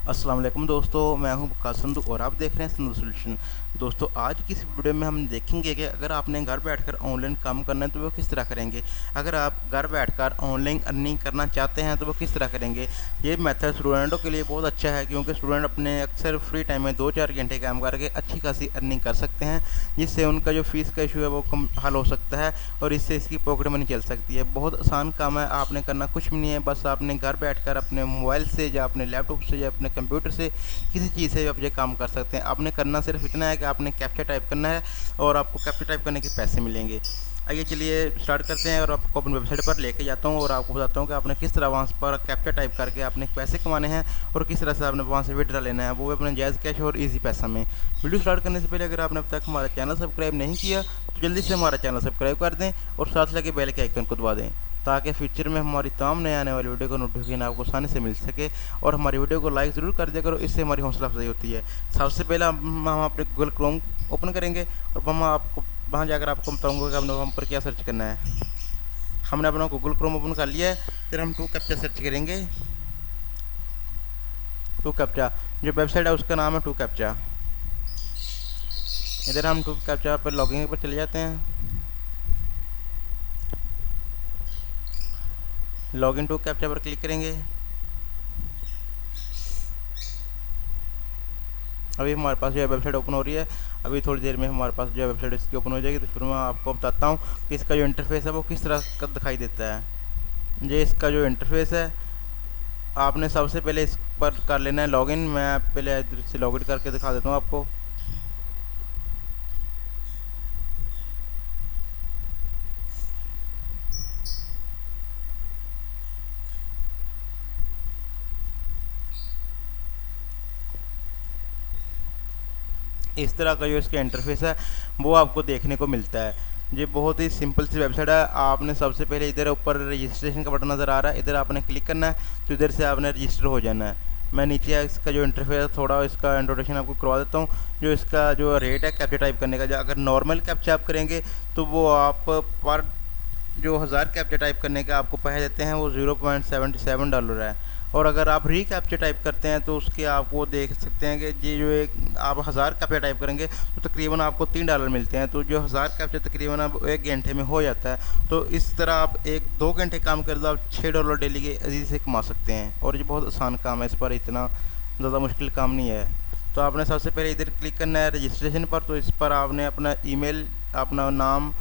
अस्सलाम वालेकुम दोस्तों, मैं हूं वकास संधू और आप देख रहे हैं संधू सॉल्यूशन। दोस्तों, आज की इस वीडियो में हम देखेंगे कि अगर आपने घर बैठकर ऑनलाइन काम करना है तो वो किस तरह करेंगे। अगर आप घर बैठकर ऑनलाइन अर्निंग करना चाहते हैं तो वो किस तरह करेंगे। ये मेथड स्टूडेंटों के लिए बहुत अच्छा है, क्योंकि स्टूडेंट अपने अक्सर फ्री टाइम में 2-4 घंटे काम करके अच्छी खासी अर्निंग कर सकते हैं, जिससे उनका जो फीस का इशू है वो कम हल हो सकता है और इससे इसकी पॉकेट मनी चल सकती है। बहुत आसान काम है, आपने करना कुछ भी नहीं है, बस आपने घर बैठकर अपने मोबाइल से या अपने लैपटॉप से या अपने कंप्यूटर से किसी चीज़ से आप ये काम कर सकते हैं। आपने करना सिर्फ इतना है कि आपने कैप्चा टाइप करना है और आपको कैप्चा टाइप करने के पैसे मिलेंगे। आइए चलिए स्टार्ट करते हैं और आपको अपनी वेबसाइट पर लेके जाता हूँ और आपको बताता हूँ कि आपने किस तरह वहाँ पर कैप्चा टाइप करके आपने पैसे कमाने हैं और किस तरह से आपने वहाँ से विड्रा लेना है, वो भी अपने जायज़ कैश और इजी पैसा में। वीडियो स्टार्ट करने से पहले अगर आपने अब तक हमारा चैनल सब्सक्राइब नहीं किया तो जल्दी से हमारा चैनल सब्सक्राइब कर दें और साथ लगे बेल के आइकन को दबा दें, ताकि फ्यूचर में हमारी तमाम नए आने वाली वीडियो का नोटिफिकेशन आपको आसानी से मिल सके। और हमारी वीडियो को लाइक ज़रूर कर दिया करो, इससे हमारी हौसला अफजाई होती है। सबसे पहले हम अपने गूगल क्रोम ओपन करेंगे और हम आपको वहाँ जाकर आपको बताऊँगा कि आपने वहाँ पर क्या सर्च करना है। हमने अपना गूगल क्रोम ओपन कर लिया है, फिर हम टू कैप्चा सर्च करेंगे। टू कैप्चा जो वेबसाइट है उसका नाम है टू कैप्चा। इधर हम टू कैप्चा पर लॉगिंग पर चले जाते हैं। लॉगिन टू कैप्चा पर क्लिक करेंगे। अभी हमारे पास जो है वेबसाइट ओपन हो रही है। अभी थोड़ी देर में हमारे पास जो है वेबसाइट इसकी ओपन हो जाएगी, तो फिर मैं आपको बताता हूँ कि इसका जो इंटरफेस है वो किस तरह का दिखाई देता है। ये इसका जो इंटरफेस है, आपने सबसे पहले इस पर कर लेना है लॉगिन। मैं पहले इधर से लॉगिन करके दिखा देता हूँ आपको। इस तरह का जो इसका इंटरफेस है वो आपको देखने को मिलता है। ये बहुत ही सिंपल सी वेबसाइट है। आपने सबसे पहले इधर ऊपर रजिस्ट्रेशन का बटन नज़र आ रहा है, इधर आपने क्लिक करना है, तो इधर से आपने रजिस्टर हो जाना है। मैं नीचे इसका जो इंटरफेस है थोड़ा इसका इंट्रोडक्शन आपको करवा देता हूँ। जो इसका जो रेट है कैप्चा टाइप करने का, जो अगर नॉर्मल कैप्चा आप करेंगे तो वो आप पर जो 1000 कैप्चा टाइप करने का आपको पैसे देते हैं वो $0.77 है। और अगर आप री कैप्चा टाइप करते हैं तो उसके आपको देख सकते हैं कि ये जो एक आप 1000 कैप्चा टाइप करेंगे तो तकरीबन आपको $3 मिलते हैं। तो जो 1000 कैप्चा तकरीबन अब 1 घंटे में हो जाता है। तो इस तरह आप 1-2 घंटे काम कर दो, आप $6 डेली के अजीज से कमा सकते हैं। और ये बहुत आसान काम है, इस पर इतना ज़्यादा मुश्किल काम नहीं है। तो आपने सबसे पहले इधर क्लिक करना है रजिस्ट्रेशन पर। तो इस पर आपने अपना ईमेल, अपना नाम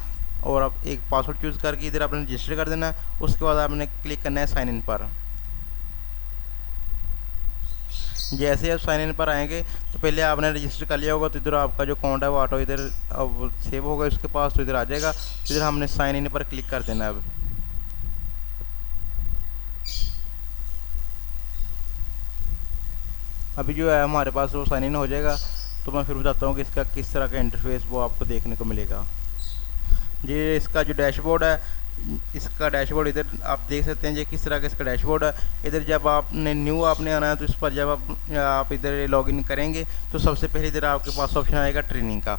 और आप एक पासवर्ड चूज़ करके इधर आपने रजिस्टर कर देना है। उसके बाद आपने क्लिक करना है साइन इन पर। जैसे आप साइन इन पर आएंगे तो पहले आपने रजिस्टर कर लिया होगा, तो इधर आपका जो अकाउंट है वो ऑटो इधर अब सेव होगा उसके पास, तो इधर आ जाएगा। तो इधर हमने साइन इन पर क्लिक कर देना है। अब अभी जो है हमारे पास वो साइन इन हो जाएगा। तो मैं फिर बताता हूँ कि इसका किस तरह का इंटरफेस वो आपको देखने को मिलेगा। ये इसका जो डैशबोर्ड है, इसका डैशबोर्ड इधर आप देख सकते हैं। ये किस तरह का इसका डैशबोर्ड है। इधर जब आपने न्यू आपने आना है तो इस पर जब आप इधर लॉगिन करेंगे तो सबसे पहले इधर आपके पास ऑप्शन आएगा ट्रेनिंग का।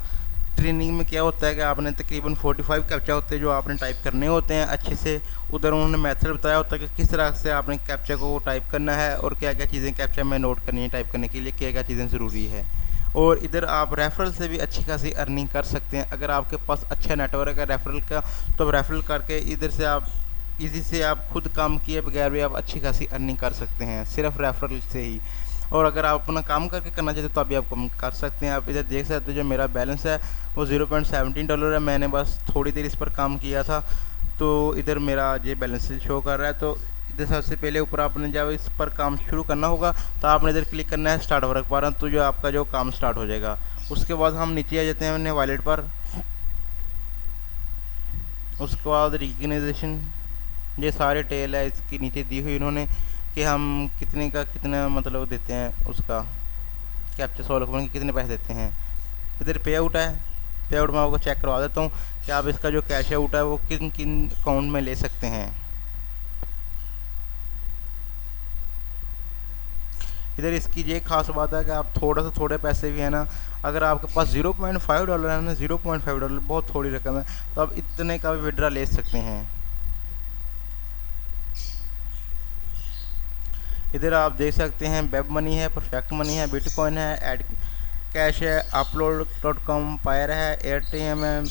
ट्रेनिंग में क्या होता है कि आपने तकरीबन 45 कैप्चा होते हैं जो आपने टाइप करने होते हैं अच्छे से। उधर उन्होंने मेथड बताया होता है कि किस तरह से आपने कैप्चा को टाइप करना है और क्या क्या चीज़ें कैप्चा में नोट करनी है टाइप करने के लिए, क्या क्या चीज़ें ज़रूरी है। और इधर आप रेफरल से भी अच्छी खासी अर्निंग कर सकते हैं। अगर आपके पास अच्छा नेटवर्क है रेफरल का, तो आप रेफरल करके इधर से आप इजी से आप खुद काम किए बगैर भी आप अच्छी खासी अर्निंग कर सकते हैं सिर्फ रेफरल से ही। और अगर आप अपना काम करके करना चाहते हैं तो अभी आप कम कर सकते हैं। आप इधर देख सकते हो जो मेरा बैलेंस है वो $0.17 है। मैंने बस थोड़ी देर इस पर काम किया था, तो इधर मेरा ये बैलेंस शो कर रहा है। तो इधर सबसे पहले ऊपर आपने जब इस पर काम शुरू करना होगा तो आपने इधर क्लिक करना है स्टार्ट वर्क पर, तो जो आपका जो काम स्टार्ट हो जाएगा। उसके बाद हम नीचे आ जाते हैं अपने वॉलेट पर। उसके बाद रिकग्नाइजेशन, ये सारे टेल है इसकी नीचे दी हुई इन्होंने कि हम कितने का कितना मतलब देते हैं, उसका कैप्चा सॉल्व करने के कितने पैसे देते हैं। इधर पे आउट है, पे आउट मैं आपको चेक करवा देता हूँ कि आप इसका जो कैश आउट है वो किन किन अकाउंट में ले सकते हैं। इधर इसकी ये खास बात है कि आप थोड़ा सा थोड़े पैसे भी है ना, अगर आपके पास $0.5 है ना, $0.5 बहुत थोड़ी रकम है, तो आप इतने का भी विड्रा ले सकते हैं। इधर आप देख सकते हैं वेब मनी है, परफेक्ट मनी है, बिटकॉइन है, एड कैश है, upload.com, पायर है, एयरटीएम है,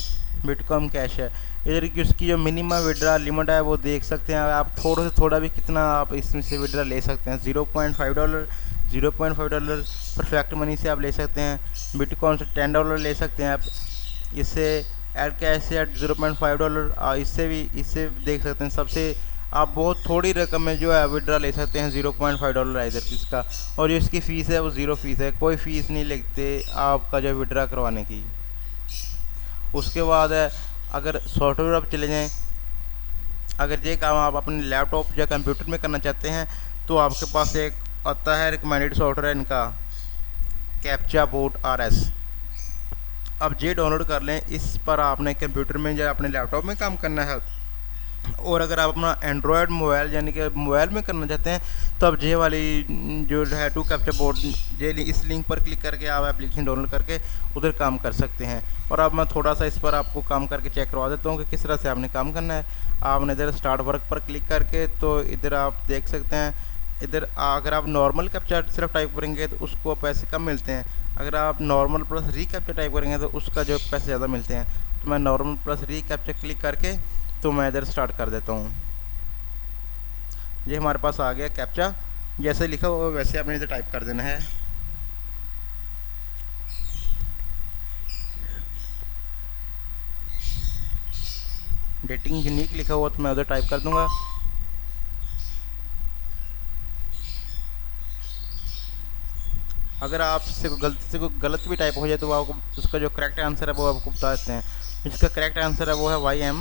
बिटकॉइन कैश है। इधर की उसकी जो मिनिमम विड्रा लिमिट है वो देख सकते हैं आप, थोड़ा से थोड़ा भी कितना आप इसमें से विड्रा ले सकते हैं। $0.5, $0.5 परफेक्ट मनी से आप ले सकते हैं। बिटकॉइन से $10 ले सकते हैं आप। इससे एड कैश से $0.5, इससे देख सकते हैं। सबसे आप बहुत थोड़ी रकम में जो है विड्रा ले सकते हैं, $0.5 है इधर इसका। और जो इसकी फ़ीस है वो ज़ीरो फीस है, कोई फ़ीस नहीं लगते आपका जो विड्रा करवाने की। उसके बाद है, अगर सॉफ्टवेयर आप चले जाएँ, अगर ये काम आप अपने लैपटॉप या कंप्यूटर में करना चाहते हैं तो आपके पास एक आता है रिकमेंडेड सॉफ्टवेयर इनका, कैप्चा बोट RS। अब ये डाउनलोड कर लें। इस पर आपने कंप्यूटर में या अपने लैपटॉप में काम करना है। और अगर आप अपना एंड्रॉयड मोबाइल यानी कि मोबाइल में करना चाहते हैं तो अब ये वाली जो है टू कैप्चा बोर्ड, ये इस लिंक पर क्लिक करके आप एप्लीकेशन डाउनलोड करके उधर काम कर सकते हैं। और अब मैं थोड़ा सा इस पर आपको काम करके चेक करवा देता हूँ कि किस तरह से आपने काम करना है। आपने इधर स्टार्ट वर्क पर क्लिक करके तो इधर आप देख सकते हैं, इधर अगर आप नॉर्मल कैप्चा सिर्फ टाइप करेंगे तो उसको पैसे कम मिलते हैं। अगर आप नॉर्मल प्लस री कैप्चा टाइप करेंगे तो उसका जो पैसे ज़्यादा मिलते हैं। तो मैं नॉर्मल प्लस री कैप्चा क्लिक करके तो मैं इधर स्टार्ट कर देता हूँ। ये हमारे पास आ गया कैप्चा, जैसे लिखा हुआ वैसे आपने इधर टाइप कर देना है। डेटिंग यूनिक लिखा हुआ तो मैं उधर टाइप कर दूंगा। अगर आपसे गलती से कोई गलत भी टाइप हो जाए तो आपको उसका जो करेक्ट आंसर है वो आपको बता देते हैं। इसका करेक्ट आंसर है वो है YM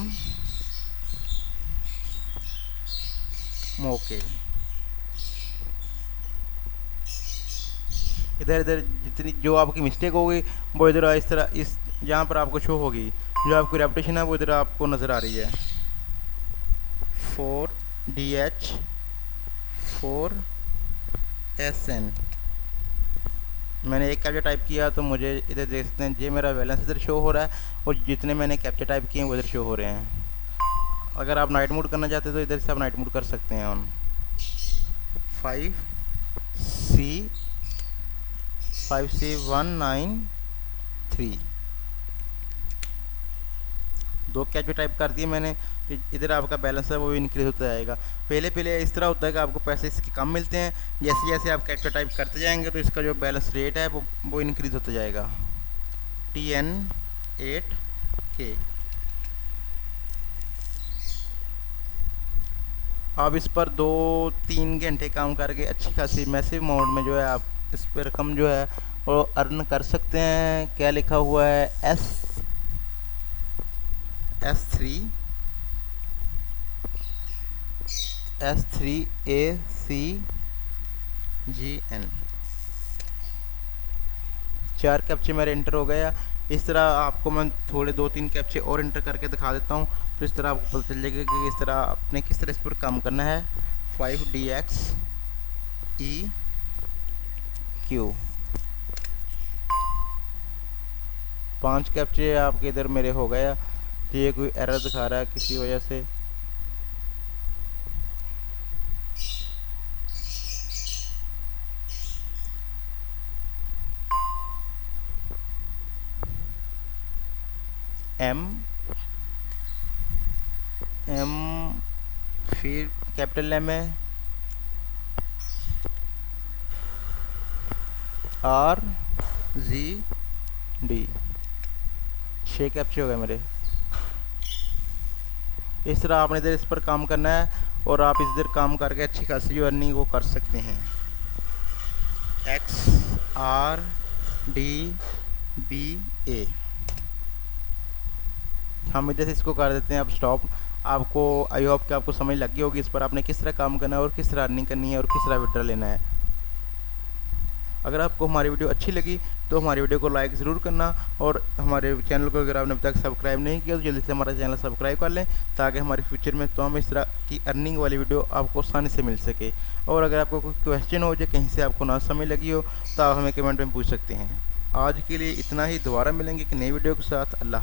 मोके। इधर इधर जितनी जो आपकी मिस्टेक होगी वो इधर इस तरह इस यहाँ पर आपको शो होगी। जो आपकी रेपुटेशन है वो इधर आपको नज़र आ रही है। 4DH 4SN। मैंने एक कैप्चा टाइप किया तो मुझे इधर देख सकते हैं ये मेरा बैलेंस इधर शो हो रहा है और जितने मैंने कैप्चा टाइप किए हैं वो इधर शो हो रहे हैं। अगर आप नाइट मोड करना चाहते हैं तो इधर से आप नाइट मोड कर सकते हैं ऑन। 5C193। दो कैप्चा टाइप कर दिए मैंने, तो इधर आपका बैलेंस है वो भी इंक्रीज होता जाएगा। पहले इस तरह होता है कि आपको पैसे इसके कम मिलते हैं, जैसे जैसे आप कैप्चा टाइप करते जाएंगे तो इसका जो बैलेंस रेट है वो इंक्रीज होता जाएगा। TN8K। आप इस पर 2-3 घंटे काम करके अच्छी खासी मैसिव अमाउंट में जो है आप इस पर रकम जो है वो अर्न कर सकते हैं। क्या लिखा हुआ है, S3ACGN। 4 कैप्चे मेरे एंटर हो गया। इस तरह आपको मैं थोड़े 2-3 कैप्चे और एंटर करके दिखा देता हूँ तो इस तरह आपको पता चल जाएगा कि इस तरह आपने किस तरह इस पर काम करना है। 5DXEQ। 5 कैप्चे आपके इधर मेरे हो गया। तो ये कोई एरर दिखा रहा है किसी वजह से। M फिर कैपिटल M है, RZD। 6 कैप्चे हो गए मेरे। इस तरह आपने इधर इस पर काम करना है और आप इधर काम करके अच्छी खासी अर्निंग वो कर सकते हैं। XRDBA। हम इधर से इसको कर देते हैं अब स्टॉप। आपको आई होप कि आपको समझ लगी होगी इस पर आपने किस तरह काम करना है और किस तरह अर्निंग करनी है और किस तरह विड्रॉ लेना है। अगर आपको हमारी वीडियो अच्छी लगी तो हमारी वीडियो को लाइक ज़रूर करना और हमारे चैनल को अगर आपने अभी तक सब्सक्राइब नहीं किया तो जल्दी से हमारा चैनल सब्सक्राइब कर लें ताकि हमारे फ्यूचर में तो हम इस तरह की अर्निंग वाली वीडियो आपको आसानी से मिल सके। और अगर आपको कोई क्वेश्चन हो जाए कहीं से आपको ना समझ लगी हो तो आप हमें कमेंट में पूछ सकते हैं। आज के लिए इतना ही, दोबारा मिलेंगे एक नई वीडियो के साथ। अल्लाह।